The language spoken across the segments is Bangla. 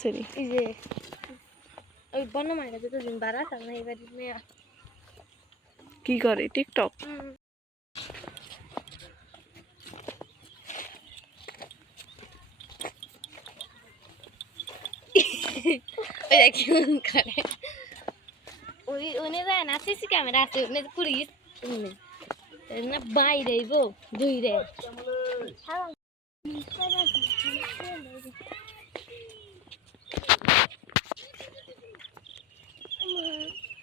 সেরি এই যে ওই বনমাইরা যতদিন বাড়া তার না এবার মেয়া কি করে টিকটক? ওই কেমন করে ওই উনি যায় না সিসি ক্যামেরা আছে উনি পুলিশ না বাইরে গো দুইরে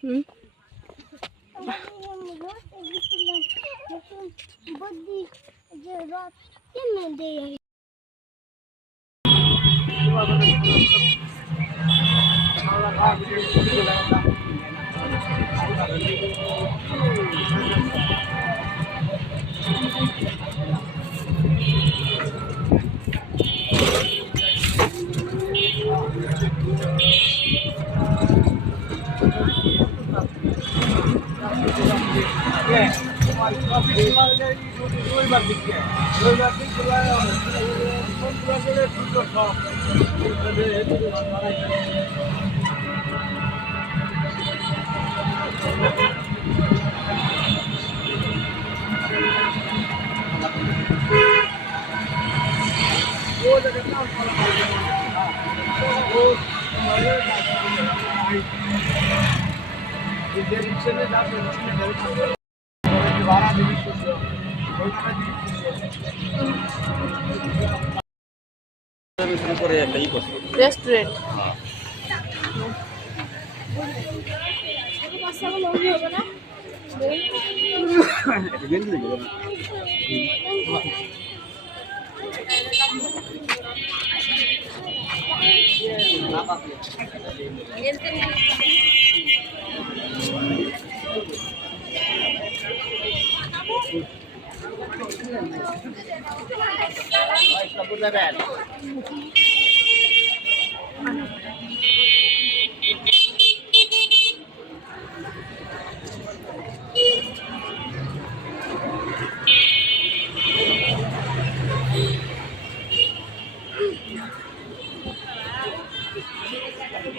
হুম রেস্টুরেন্ট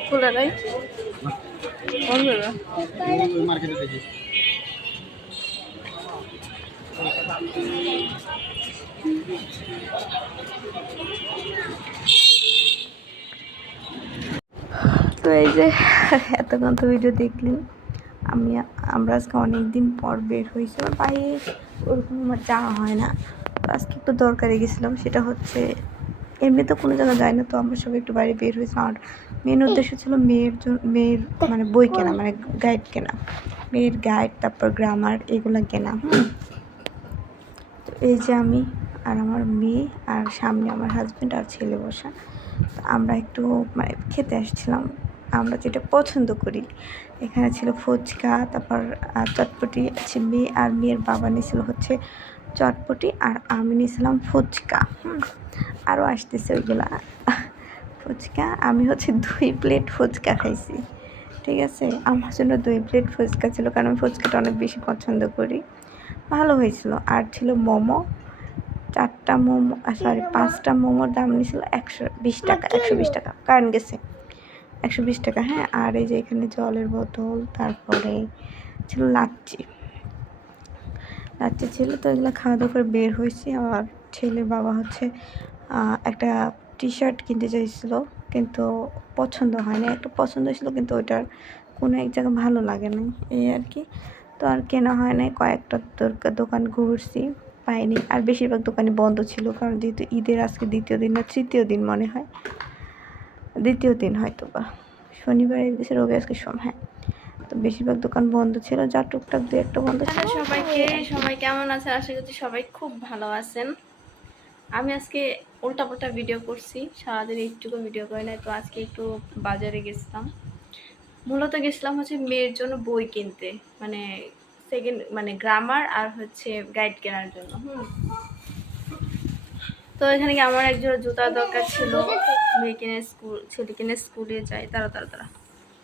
খোলা নাই বলবে না মার্কেটে দেখি তো এই যে এতক্ষণ তো ভিডিও দেখলেন আমরা আজকে অনেকদিন পর বের হয়েছি আমার বাইরে ওরকম আমার যাওয়া হয় না। তো আজকে একটু দরকারে গেছিলাম, সেটা হচ্ছে এমনি তো কোনো জায়গায় যায় না, তো আমরা সবাই একটু বাইরে বের হয়েছিলাম। আর মেন উদ্দেশ্য ছিল মেয়ের মানে বই কেনা, মানে গাইড কেনা, মেয়ের গাইড, তারপর গ্রামার এগুলো কেনা। তো এই যে আমি আর আমার মেয়ে আর সামনে আমার হাজব্যান্ড আর ছেলে বসা। তো আমরা একটু মানে খেতে আসছিলাম আমরা যেটা পছন্দ করি। এখানে ছিল ফুচকা, তারপর চটপটি মেয়ে আর মেয়ের বাবা নিয়েছিল হচ্ছে চটপটি, আর আমি নিয়েছিলাম ফুচকা। আরও আসতেছে ওইগুলা ফুচকা। আমি হচ্ছে 2 প্লেট ফুচকা খাইছি, ঠিক আছে। আমার জন্য 2 প্লেট ফুচকা ছিল, কারণ আমি ফুচকাটা অনেক বেশি পছন্দ করি। ভালো হয়েছিল। আর ছিল মোমো, 4টা মোমো, সরি 5টা মোমোর দাম নিয়েছিল 120 টাকা। 120 টাকা কারেন্ট গেছে, 120 টাকা। হ্যাঁ, আর এই যে এখানে জলের বোতল, তারপরে ছিল লাচ্ছি ছিল। তো এগুলো খাওয়া দাওয়া করে বের হয়েছি। আর ছেলে বাবা হচ্ছে একটা টি শার্ট কিনতে চাইছিল, কিন্তু পছন্দ হয়নি। একটা পছন্দ হয়েছিল, কিন্তু ওইটার কোনো এক জায়গায় ভালো লাগে না, এই আর কি। তো আর কেনা হয় নাই, কয়েকটা দোকান ঘুরছি, পাইনি। আর বেশিরভাগ দোকানই বন্ধ ছিল, কারণ যেহেতু ঈদের আজকে 2য় দিন না 3য় দিন মনে হয়, 2য় দিন হয়তো বা শনিবার এসে রবি আজকে হ্যাঁ। তো বেশিরভাগ দোকান বন্ধ ছিল, যা টুকটাক 2-1টা বন্ধ ছিল। সবাই কেমন আছেন? আশা করছি সবাই খুব ভালো আছেন। আমি আজকে উল্টাপাল্টা ভিডিও করছি, সারাদিন একটুকু ভিডিও করি নাই। তো আজকে একটু বাজারে গেছিলাম, মূলত গেছিলাম হচ্ছে মেয়ের জন্য বই কিনতে, মানে মানে গ্রামার আর হচ্ছে গাইড কেনার জন্য। তো এখানে কি আমার একজোড়া জুতা দরকার ছিল, মেয়ে কিনে ছেলে কিনে স্কুলে যাই। তারা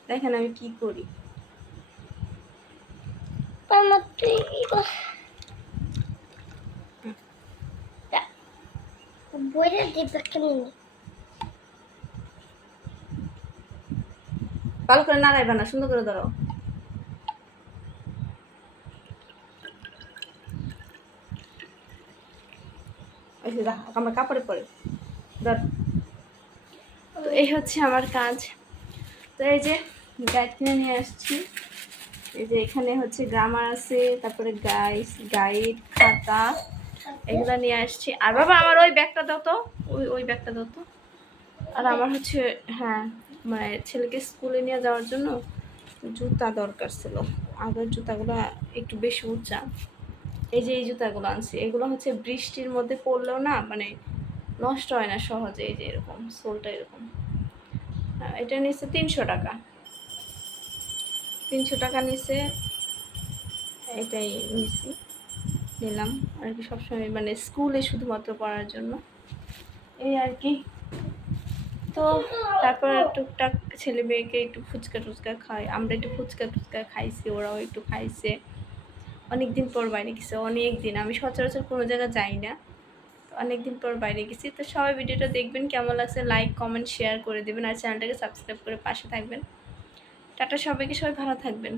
দেখেন আমি কি করি। বইটা দিবে কেমন ভালো করে নাড়াইবা না, সুন্দর করে ধরো। ওই যে দেখো আমার কাপড়ে পরে ধর। তো এই হচ্ছে আমার কাজ। তো এই যে গাইড কিনে নিয়ে আসছি। এই যে এখানে হচ্ছে গ্রামার আছে, তারপরে গাইড খাতা এগুলো নিয়ে আসছি। আর বাবা আমার ওই ব্যাগটা দাও তো, ওই ব্যাগটা দাও তো। আর আমার হচ্ছে হ্যাঁ মানে ছেলেকে স্কুলে নিয়ে যাওয়ার জন্য জুতা দরকার ছিল। আগের জুতাগুলো একটু বেশি উঁচা। এই যে এই জুতাগুলো আনছি, এগুলো হচ্ছে বৃষ্টির মধ্যে পরলেও না মানে নষ্ট হয় না সহজে। এই যে এরকম সোলটা এরকম। এটা নিচ্ছে 300 টাকা, 300 টাকা নিচ্ছে। এটাই নিলাম আর কি, সবসময় মানে স্কুলে শুধুমাত্র পড়ার জন্য, এই আর কি। তো তারপর টুকটাক ছেলে মেয়েকে একটু ফুচকা টুচকা খাই, আমরা একটু ফুচকা টুচকা খাইছি, ওরাও একটু খাইছে। অনেক দিন পর বাইরে গেছে, অনেক দিন আমি সচরাচর কোনো জায়গায় যাই না, তো অনেক দিন পর বাইরে গেছি। তো সবাই ভিডিওটা দেখবেন, কেমন লাগছে লাইক কমেন্ট শেয়ার করে দেবেন, আর চ্যানেলটাকে সাবস্ক্রাইব করে পাশে থাকবেন। টাটা সবাইকে, সবাই ভালো থাকবেন।